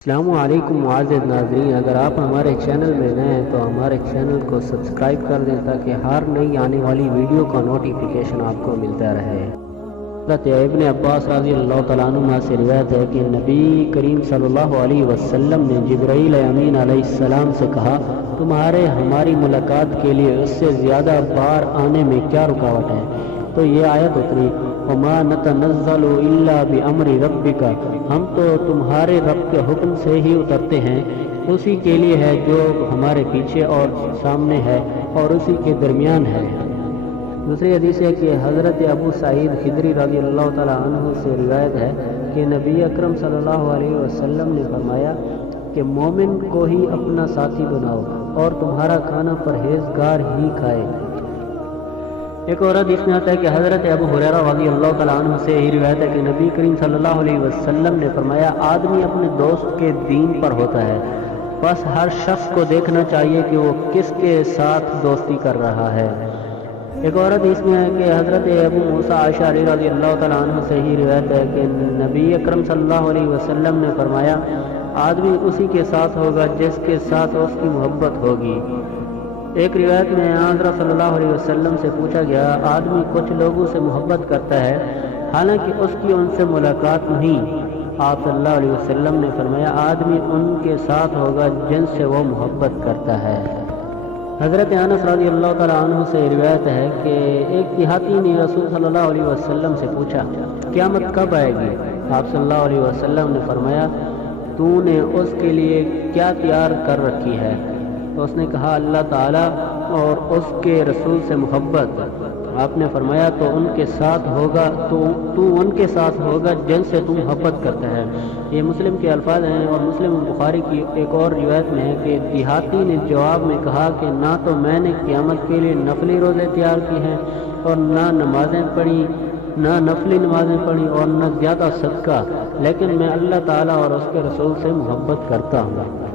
السلام علیکم معزز ناظرین، اگر آپ ہمارے چینل میں نئے ہیں تو ہمارے چینل کو سبسکرائب کر دیں تاکہ ہر نئی آنے والی ویڈیو کا نوٹیفیکیشن آپ کو ملتا رہے۔ حضرت ابن عباس رضی اللہ تعالیٰ عنہ سے روایت ہے کہ نبی کریم صلی اللہ علیہ وسلم نے جبرائیل امین علیہ السلام سے کہا، تمہارے ہماری ملاقات کے لیے اس سے زیادہ بار آنے میں کیا رکاوٹ ہے؟ تو یہ آیت اتری، وَمَا نَتَنَزَّلُ إِلَّا بِأَمْرِ رَبِّكَ، ہم تو تمہارے رب کے حکم سے ہی اترتے ہیں، اسی کے لیے ہے جو ہمارے پیچھے اور سامنے ہے اور اسی کے درمیان ہے۔ دوسری حدیث ہے کہ حضرت ابو سعید خدری رضی اللہ تعالیٰ عنہ سے روایت ہے کہ نبی اکرم صلی اللہ علیہ وسلم نے فرمایا کہ مومن کو ہی اپنا ساتھی بناؤ اور تمہارا کھانا پرہیزگار ہی کھائے۔ ایک اور حدیث میں آتا ہے کہ حضرت ابو ہریرہ رضی اللہ تعالیٰ عنہ سے ہی روایت ہے کہ نبی کریم صلی اللہ علیہ وسلم نے فرمایا، آدمی اپنے دوست کے دین پر ہوتا ہے، بس ہر شخص کو دیکھنا چاہیے کہ وہ کس کے ساتھ دوستی کر رہا ہے۔ ایک اور حدیث میں ہے کہ حضرت ابو موسیٰ اشعری رضی اللہ تعالیٰ عنہ سے ہی روایت ہے کہ نبی اکرم صلی اللہ علیہ وسلم نے فرمایا، آدمی اسی کے ساتھ ہوگا جس کے ساتھ اس کی محبت ہوگی۔ ایک روایت میں حضرت صلی اللہ علیہ وسلم سے پوچھا گیا، آدمی کچھ لوگوں سے محبت کرتا ہے حالانکہ اس کی ان سے ملاقات نہیں۔ آپ صلی اللہ علیہ وسلم نے فرمایا، آدمی ان کے ساتھ ہوگا جن سے وہ محبت کرتا ہے۔ حضرت انس رضی اللہ تعالیٰ عنہ سے روایت ہے کہ ایک دیہاتی نے رسول صلی اللہ علیہ وسلم سے پوچھا، قیامت کب آئے گی؟ آپ صلی اللہ علیہ وسلم نے فرمایا، تو نے اس کے لیے کیا تیار کر رکھی ہے؟ تو اس نے کہا، اللہ تعالیٰ اور اس کے رسول سے محبت۔ آپ نے فرمایا، تو ان کے ساتھ ہوگا تو ان کے ساتھ ہوگا جن سے تم محبت کرتا ہے۔ یہ مسلم کے الفاظ ہیں، اور مسلم بخاری کی ایک اور روایت میں ہے کہ دیہاتی نے جواب میں کہا کہ نہ تو میں نے قیامت کے لیے نفلی روزے تیار کی ہیں اور نہ نمازیں پڑھی، نہ نفلی نمازیں پڑھی اور نہ زیادہ صدقہ، لیکن میں اللہ تعالیٰ اور اس کے رسول سے محبت کرتا ہوں۔